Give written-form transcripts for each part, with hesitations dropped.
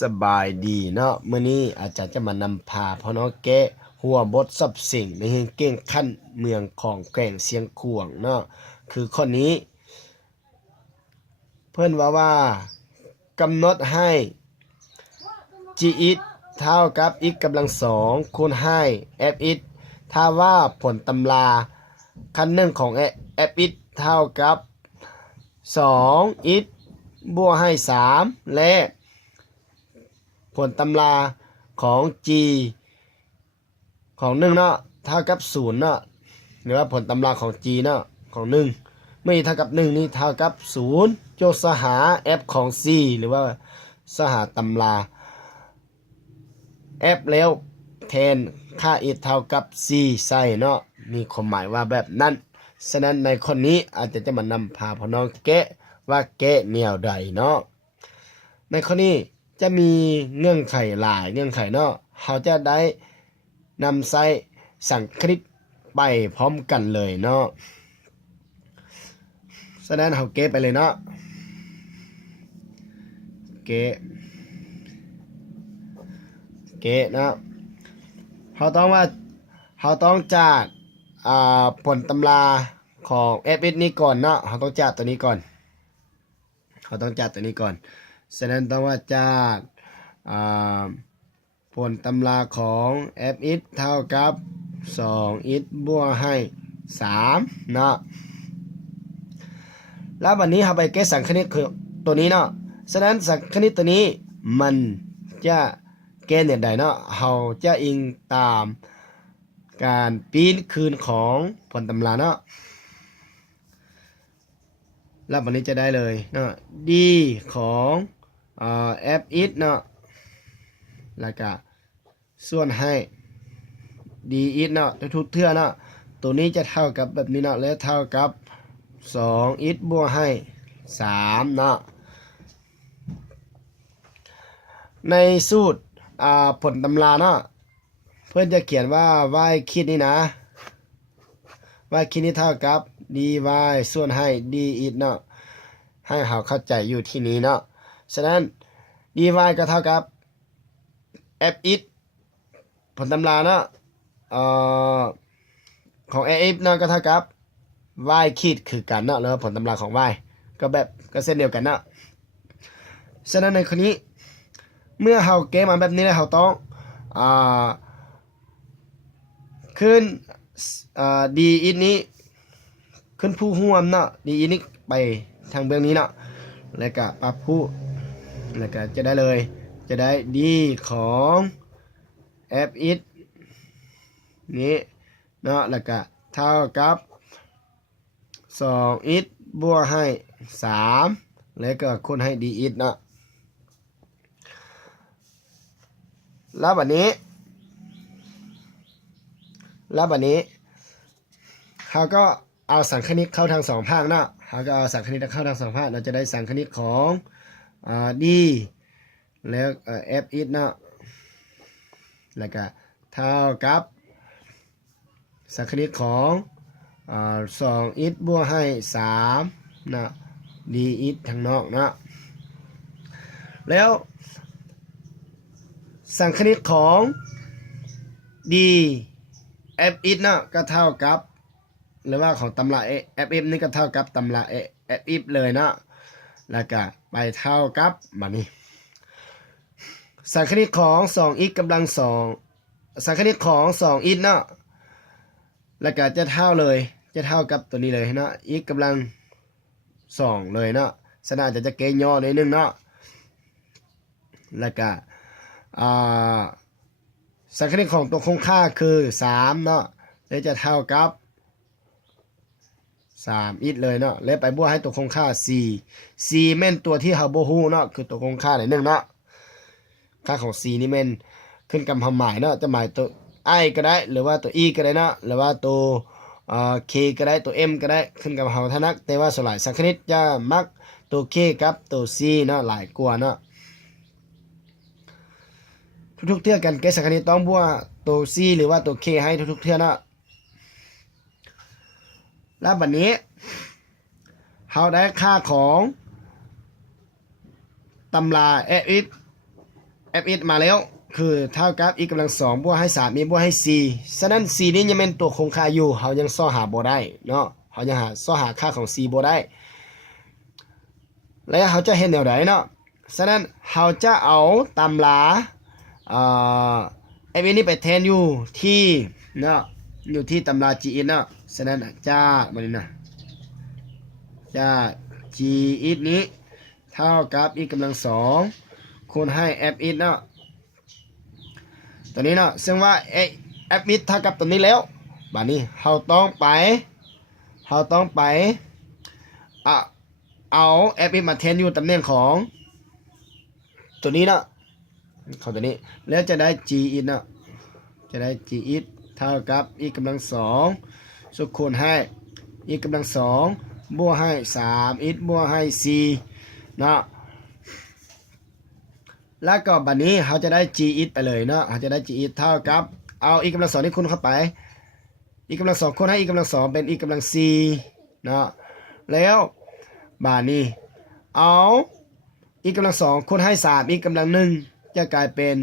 สบายดีเนาะมื้อนี้อาจารย์จะมานำพาพ่อน้องแกะหัวบทซับสิ่งในเฮงเก้งขั้นเมืองของแกว่งเสียงขวงเนาะคือข้อนี้เพิ่นว่ากำหนดให้ gx เท่ากับ x กำลังสองคูณให้ fx ถ้าว่าผลตำราขั้นหนึ่งของ fx เท่ากับ2x บวกให้3และผลตำราของ g ของ1เนาะเท่ากับ0เนาะหรือว่าผลตำราของ g เนาะของ1ไม่เท่ากับ1นี่เท่ากับ0โจทย์สหา f ของ c หรือว่าสหาตำรา f แล้วแทนค่า x เท่ากับ c ใส่เนาะมีความหมายว่าแบบนั้นฉะนั้นในคนนี้อาจจะมานำพาพ่อน้องแกะว่าแกะแนวใดเนาะในข้อนี้จะมีเงื่อนไขหลายเงื่อนไขเนาะเขาจะได้นำใส่สังคริปต์ไปพร้อมกันเลยเนาะฉะนั้นเขาเกะไปเลยเนาะเกะนะเขาต้องจากผลตำราของ fx นี้ก่อนเนาะเขาต้องจากตัวนี้ก่อนฉะนั้นต้องว่าจากผลตำราของ fx เท่ากับ 2x บวกให้3เนาะแล้ววันนี้เราไปแก้สังคณิตคือตัวนี้เนาะฉะนั้นสังคณิตตัวนี้มันจะแก้เนี่ยใดเนาะเราจะอิงตามการปีนคืนของผลตำราเนาะแล้ววันนี้จะได้เลยเนาะ d ของfx เนาะแล้วก็ส่วนให้ dx เนาะทุกเทื่อเนาะตัวนี้จะเท่ากับแบบนี้เนาะและเท่ากับ 2x บวกให้3เนาะในสูตรผลตำราเนาะเพื่อนจะเขียนว่า y คิดนี่นะ y คิดนี่เท่ากับ dy ส่วนให้ dx เนาะให้เราเข้าใจอยู่ที่นี้เนาะฉะนั้น dy ก็เท่ากับ fx ผลตำราเนาะของ fx เนาะก็เท่ากับ y คิดคือกันเนาะแล้วผลตำราของ y ก็เส้นเดียวกันเนาะฉะนั้นในข้อนี้เมื่อเราเกมมาแบบนี้แล้วเราต้องขึ้นดีอินนี้ขึ้นผู้ห่วมเนาะดีอินนี้ไปทางเบื้องนี้เนาะแล้วก็ปรับผู้แล้วก็จะได้เลยจะได้ดีของ fx นี้เนาะแล้วก็เท่ากับ 2x บวกให้3แล้วก็คูณให้ dx เนาะแล้วแบบนี้เขาก็เอาสังคณิตเข้าทางสองภาคเนาะเขาก็เอาสังคณิตเข้าทางสองภาคเราจะได้สังคณิตของd แล้ว fx เนาะแล้วก็เท่ากับสังคณิตของ2x บวกให้3นะ dx ทางนอกนะแล้วสังคณิตของ d fx นะก็เท่ากับหรือว่าของตำรา fx นี่ก็เท่ากับตำรา fx เลยนะแล้วก็ไปเท่ากับมานี่สังคณิตของ 2x กำลัง2สังคณิตของ 2x นะแล้วก็จะเท่าเลยจะเท่ากับตัวนี้เลยนะ x กำลัง2เลยนะสนาจะเกยย่อในนึงเนาะแล้วก็สังคณิตของตัวคงค่าคือ3เนาะแล้วจะเท่ากับ3x เลยเนาะแล้วไปบวกให้ตัวคงค่า4แม่นตัวที่เฮาบ่ฮู้เนาะคือตัวคงค่าไหนนึงเนาะค่าของ4นี่แม่นขึ้นกับความหมายเนาะจะหมายตัว i ก็ได้หรือว่าตัว e ก็ได้เนาะหรือว่าตัวk ก็ได้ตัว m ก็ได้ขึ้นกับเฮาถนัดแต่ว่าส่วนหลายสังคณิตจะมักตัว k กับตัว c เนาะหลายกว่าเนาะทุกเทื่อกันเกสังคณิตต้องบวกตัว c หรือว่าตัว k ให้ทุกเทื่อเนาะแล้วบัดนี้เราได้ค่าของตำรา fx fx มาแล้วคือเท่ากับ e กำลัง2บวกให้3 e บวกให้4ฉะนั้น c นี้ยังเป็นตัวคงค่าอยู่เรายังซ่อหาบ่ได้เนาะเรายังซ่อหาค่าของ c บ่ได้แล้วเราจะเห็นแนวไหนเนาะฉะนั้นเราจะเอาตำราfx นี้ไปแทนอยู่ที่เนาะอยู่ที่ตำรา g x เนาะฉะนั้นจากมันนะจาก g x นี้เท่ากับ e กำลัง2คูณให้ fx เนาะตัวนี้เนาะซึ่งว่าfx เท่ากับตัวนี้แล้วบัดนี้เราต้องไปเอา fx มาแทนอยู่ตำแหน่งของตัวนี้เนาะของตัวนี้แล้วจะได้ g x เนาะจะได้ g x เท่ากับ e กำลัง2สุขคูณให้ e กำลัง2บวกให้3 x บวกให้4เนาะแล้วก็บัดนี้เราจะได้ g x ไปเลยเนาะเราจะได้ g x เท่ากับเอา e กำลัง2นี่คูณเข้าไป e กำลัง2คูณให้ e กำลัง2เป็น e กำลัง4เนาะแล้วบัดนี้เอา e กำลัง2คูณให้3 e กำลัง1จะกลายเป็น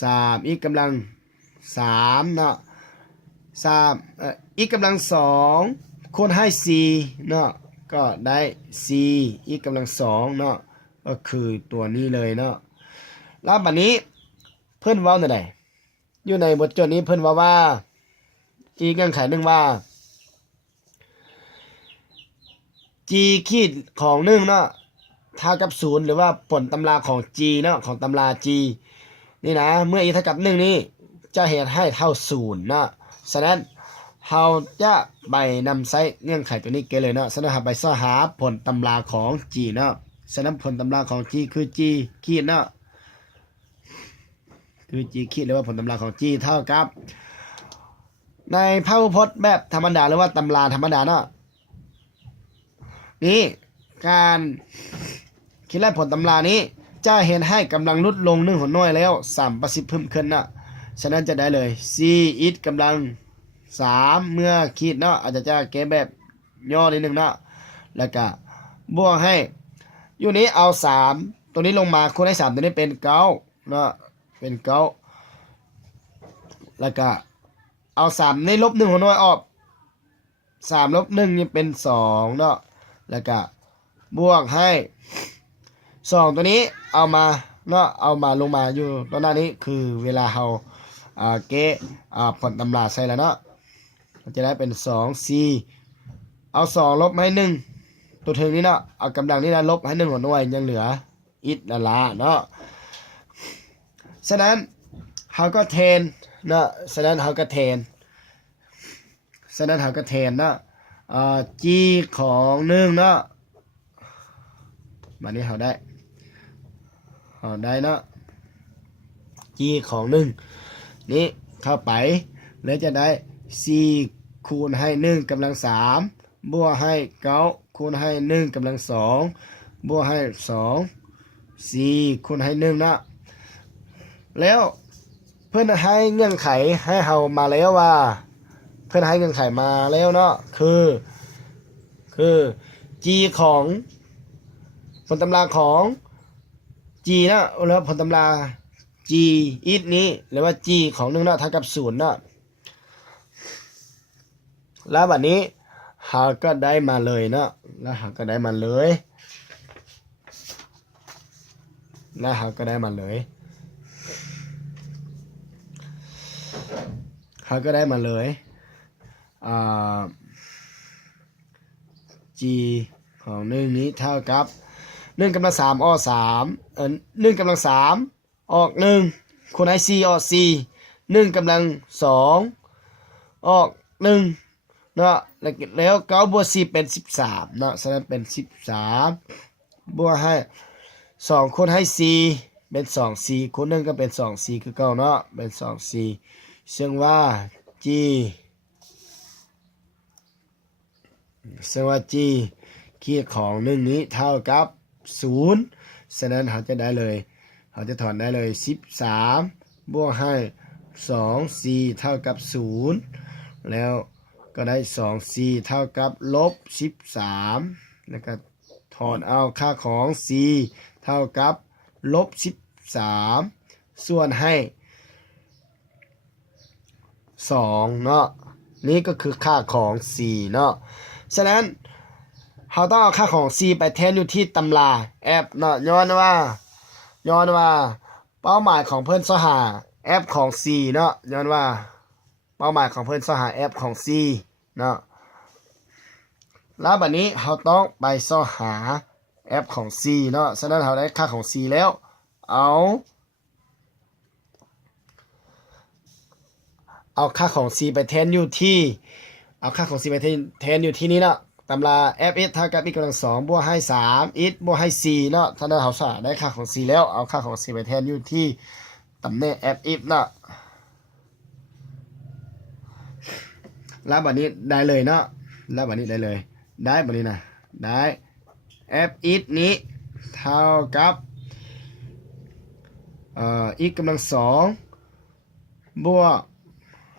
3 e กำลัง3เนาะ3e กำลัง2คูณให้4เนาะก็ได้4 e กำลัง2เนาะก็คือตัวนี้เลยเนาะแล้วบัดนี้เพิ่นเว้าได้อยู่ในบทจดนี้เพิ่นว่าอีกเงื่อนไขหนึ่งว่า g ขีดของ1เนาะเท่ากับ0หรือว่าผลตำราของ g เนาะของตำรา g นี่นะเมื่อ e เท่ากับ1นี่จะเหตุให้เท่า0เนาะฉะนั้นเราจะไปนำใช้เงื่อนไขตัวนี้เกเลยเนาะฉะนั้นเราไปสหาผลตำราของ g เนาะฉะนั้นผลตำราของ g คือ g ขีดเนาะคือ g ขีดหรือว่าผลตำราของ g เท่ากับในพหุพจน์แบบธรรมดาหรือว่าตำราธรรมดาเนาะนี่การคิดและผลตำรานี้จะเห็นให้กำลังลดลง1 หัวน้อยแล้ว3ประสิทธิ์เพิ่มขึ้นนะฉะนั้นจะได้เลย c x กำลัง3เมื่อขีดเนาะอาจจะเก็บแบบย่อนิดนึงเนาะแล้วก็บวกให้อยู่นี้เอา3ตัวนี้ลงมาคูณให้3ตัวนี้เป็น9เนาะเป็น9แล้วก็เอา3ในลบ1 หัวน้อยออก3ลบ1นี่เป็น2เนาะแล้วก็บวกให้2ตัวนี้เอามาเนาะเอามาลงมาอยู่ตอนหน้านี้คือเวลาเราเกะผลตำราใส่แล้วเนาะมันจะได้เป็น2 c เอา2ลบให้1ตัวถึงนี้เนาะเอากำลังนี้นะลบให้1 หัวหน่วยยังเหลืออิดนั่นละเนาะฉะนั้นเราก็เทนเนาะฉะนั้นเราก็เทนเนาะg ของ1เนาะบัดนี้เราได้เนาะ g ของ1นี้เข้าไปแล้วจะได้ c คูณให้1กำลัง3บวกให้9คูณให้1กำลัง2บวกให้2 c คูณให้1นะแล้วเพื่อนให้เงื่อนไขให้เรามาแล้วว่าเพื่อนให้เงื่อนไขมาแล้วเนาะคือ g ของผลตำราของ g นะแล้วผลตำรา g x นี้หรือว่า g ของ1นะเท่ากับ0นะแล้วบัดนี้เราก็ได้มาเลยเนาะแล้วเราก็ได้มาเลยg ของ1นี้เท่ากับ1กำลัง3ออก31กำลัง3ออก1คูณให้4ออก4 1กำลัง2ออก1เนาะแล้ว9บวก4เป็น13เนาะฉะนั้นเป็น13บวกให้2คูณให้4เป็น2 4คูณ1ก็เป็น2 4คือเก่าเนาะเป็น2 4ซึ่งว่า g ขีดของ1นี้เท่ากับ0ฉะนั้นเราจะได้เลยเราจะถอนได้เลย13บวกให้2 4เท่ากับ0แล้วก็ได้2 4เท่ากับลบ13แล้วก็ถอนเอาค่าของ c เท่ากับลบ 13ส่วนให้2เนาะนี่ก็คือค่าของ c เนาะฉะนั้นเราต้องเอาค่าของ c ไปแทนอยู่ที่ตำรา f เนาะย้อนว่าเป้าหมายของเพิ่นสหา f ของ c เนาะย้อนว่าเป้าหมายของเพิ่นสหา f ของ c เนาะแล้วบัดนี้เราต้องไปสหา f ของ c เนาะฉะนั้นเราได้ค่าของ c แล้วเอาค่าของ c ไปแทนอยู่ที่นี้เนาะตำรา f(x) เท่ากับ x กำลัง2บวกให้3 x บวกให้ c เนาะถ้าเราสาได้ค่าของ c แล้วเอาค่าของ c ไปแทนอยู่ที่ตำแหน่ง f(x) เนาะแล้วบัดนี้ได้เลยเนาะแล้วบัดนี้ได้เลยได้บัดนี้นะได้ f(x) นี้เท่ากับx กำลัง2บวก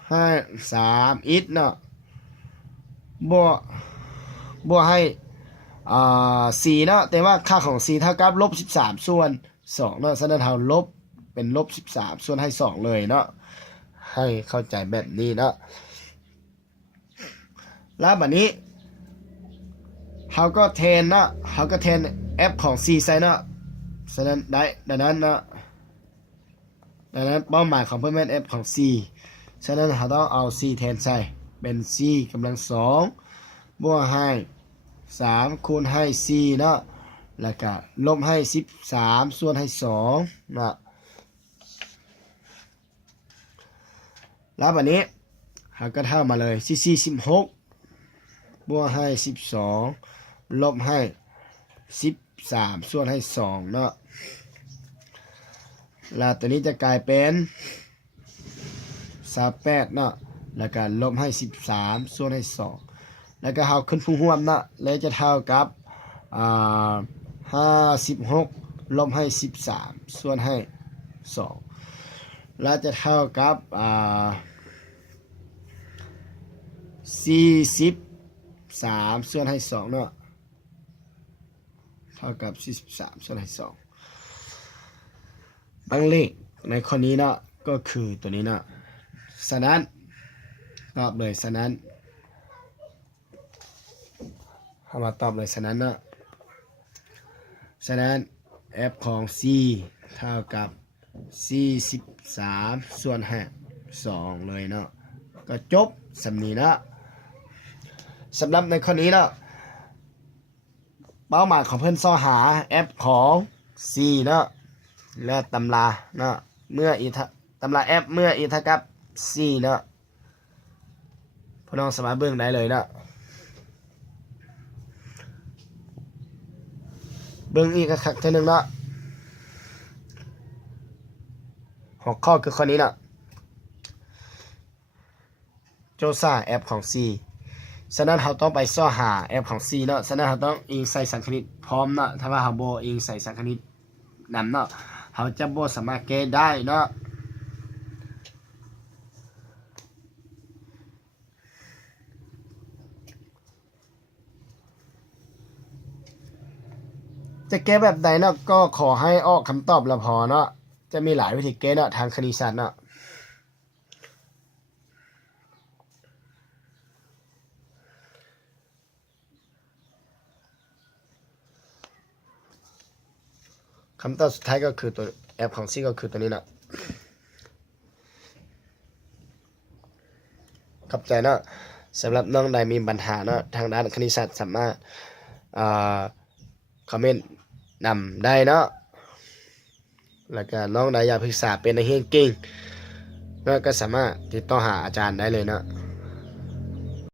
ให้3 x เนาะบวกให้4เนาะแต่ว่าค่าของ 4 เท่ากับ-13ส่วน2เนาะฉะนั้นเราลบเป็น-13ส่วนให้2เลยเนาะให้เข้าใจแบบนี้เนาะแล้วบัดนี้เราก็แทนเนาะเราก็แทน f ของ c ใส่เนาะฉะนั้นได้ดังนั้นเนาะเป้าหมายของเพื่อนแม่น f ของ c ฉะนั้นเราต้องเอา c แทนใส่เป็น c กำลัง2บวกให้3คูณให้ c เนาะแล้วก็ลบให้13ส่วนให้2เนาะแล้วบัดนี้เราก็เท่ามาเลย16บวกให้12ลบให้13ส่วนให้2เนาะแล้วตัวนี้จะกลายเป็น28เนาะแล้วก็ลบให้13ส่วนให้2แล้วก็เอาขึ้นผู้ร่วมเนาะแล้วจะเท่ากับ56ลบให้13ส่วนให้2แล้วจะเท่ากับ43ส่วนให้2เนาะเท่ากับ43ส่วนให้2บางเลขในข้อนี้เนาะก็คือตัวนี้เนาะฉะนั้นตอบเลยฉะนั้นเข้ามาตอบเลยฉะนั้นเนาะฉะนั้น f ของ c เท่ากับ43ส่วน2เลยเนาะก็จบสำนี้เนาะสำหรับในข้อนี้เนาะเป้าหมายของเพื่อนซ้อหา f ของ c เนาะและตำราเนาะเมื่อตำรา f เมื่อเท่ากับ c เนาะพี่น้องสามารถเบิ่งได้เลยเนาะเบิ่งอีกคักๆเท่านึงเนาะหัวข้อคือข้อนี้เนาะโจทย์ f ของ c ฉะนั้นเราต้องไปซ้อหา f ของ c เนาะฉะนั้นเราต้องอิงใส่สังคณิตพร้อมเนาะถ้าว่าเราบ่อิงใส่สังคณิตนำเนาะเราจะบ่สามารถแก้ได้เนาะจะแก้แบบใดเนาะก็ขอให้ออกคำตอบละพอเนาะจะมีหลายวิธีแก้เนาะทางคณิตศาสตร์เนาะคำตอบสุดท้ายก็คือตัว f ของ c ก็คือตัวนี้เนาะขอบใจเนาะสำหรับน้องใดมีปัญหาเนาะทางด้านคณิตศาสตร์สามารถคอมเมนต์นำได้เนาะแล้วก็น้องใดอยากศึกษาเป็นนักเรียนเก่งก็สามารถติดต่อหาอาจารย์ได้เลยเนาะ